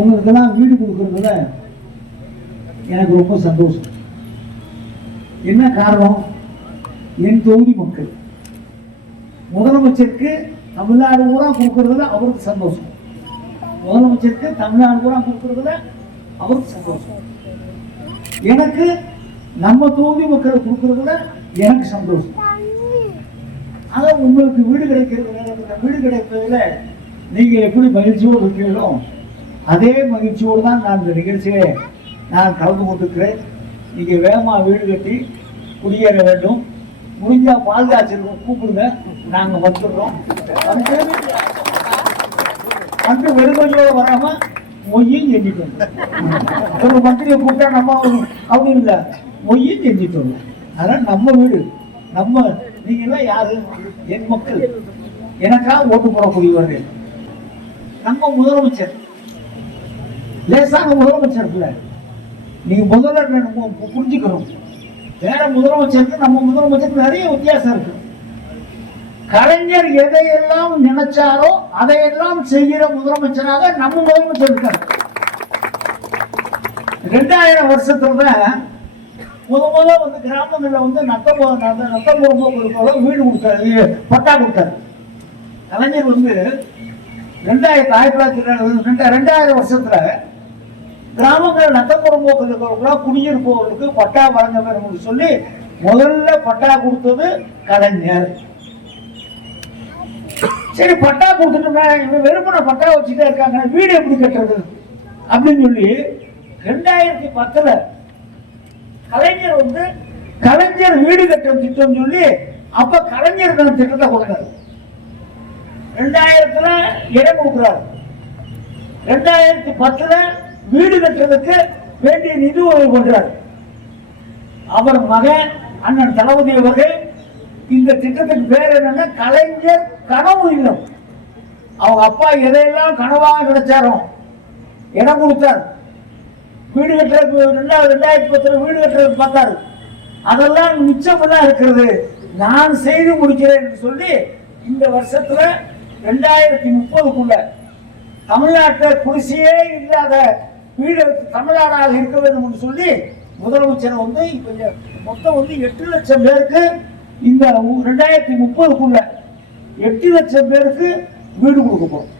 உங்களுக்கெல்லாம் வீடு கொடுக்கறதுல எனக்கு ரொம்ப சந்தோஷம். என்ன காரணம்? என் தொகுதி மக்கள் முதலமைச்சருக்கு தமிழ்நாடு பூரா கொடுக்கறதுல அவருக்கு சந்தோஷம். முதலமைச்சருக்கு தமிழ்நாடு பூரா கொடுக்கறதுல அவருக்கு சந்தோஷம். எனக்கு நம்ம தொகுதி மக்கள் கொடுக்கறதுல எனக்கு சந்தோஷம். ஆனா உங்களுக்கு வீடு கிடைக்கிறது, வீடு கிடைப்பதில் நீங்க எப்படி மகிழ்ச்சியோடு இருக்கிறீர்களோ அதே மகிழ்ச்சியோடு தான் நான் இந்த நிகழ்ச்சியை நான் கலந்து கொண்டிருக்கிறேன். நீங்க வேகமா வீடு கட்டி குடியேற வேண்டும். முடிஞ்சா பாதுகாச்சிருக்கோம், கூப்பிடுங்க, நாங்க வந்துடுறோம். வந்து வெறுமையோட வராம மொய்யும் செஞ்சுட்டு ஒரு மந்திரியை கூப்பிட்டா நம்ம அப்படின்னு இல்லை, மொய்யும் செஞ்சுட்டு வரணும். அதனால நம்ம வீடு நம்ம, நீங்க எல்லாம் யாரு? என் மக்கள், எனக்காக ஓட்டு போடக்கூடியவர்கள். நம்ம முதலமைச்சர் லேசான முதலமைச்சர் இல்ல. நீங்க முதல்ல புரிஞ்சுக்கணும், வேற முதலமைச்சருக்கு நம்ம முதலமைச்சருக்கு நிறைய வித்தியாசம் இருக்கு. கலைஞர் எதையெல்லாம் நினைச்சாரோ அதையெல்லாம் செய்கிற முதலமைச்சராக நம்ம முதலமைச்சர் இருக்கார். 2000 வருஷத்துல முதல்ல வந்து கிராமங்கள்ல வந்து நத்தம்புறம்போக்கு வீடு கொடுத்தாரு, பட்டா கொடுத்தாரு. கலைஞர் வந்து 2000 வருஷத்துல கிராமங்கள் நத்தம்புறம்போக்கு குடியிருப்பவர்களுக்கு பட்டா வழங்க வேண்டும் சொல்லி முதல்ல பட்டா கொடுத்தது கலைஞர். சரி, பட்டா கொடுத்துட்டு வெறுமன பட்டா வச்சுட்டே இருக்காங்க, வீடு எப்படி கட்டுறது அப்படின்னு சொல்லி 2010 கலைஞர் வந்து கலைஞர் வீடு கட்டும் திட்டம் சொல்லி அப்ப கலைஞர் திட்டத்தை கொடுத்தாரு. 2000 இடம் கொடுக்கிறார். 2010 வீடு கட்டுறதுக்கு வேண்டிய நிதி உதவி பண்றார். அவர் மகன் அண்ணன் தளபதி அவர்கள் இந்த திட்டத்துக்கு பேர் என்னன்னா கலைஞர் கனவு இல்லம். அவங்க அப்பா எதையெல்லாம் கனவாக கிடைச்சாரோ இடம் கொடுத்தார். வீடு கட்டுறதுக்கு 2010 வீடு கட்டுறதுக்கு பார்த்தாரு. அதெல்லாம் மிச்சமெல்லாம் இருக்கிறது, நான் செய்து முடிக்கிறேன் என்று சொல்லி இந்த வருஷத்துல 2030க்குள்ள தமிழ்நாட்டில் குடிசையே இல்லாத வீடு தமிழ்நாடாக இருக்க வேண்டும் என்று சொல்லி முதலமைச்சர் வந்து இப்ப மொத்தம் வந்து 8 லட்சம் பேருக்கு இந்த 2030க்குள்ள 8 லட்சம் பேருக்கு வீடு கொடுக்க போறோம்.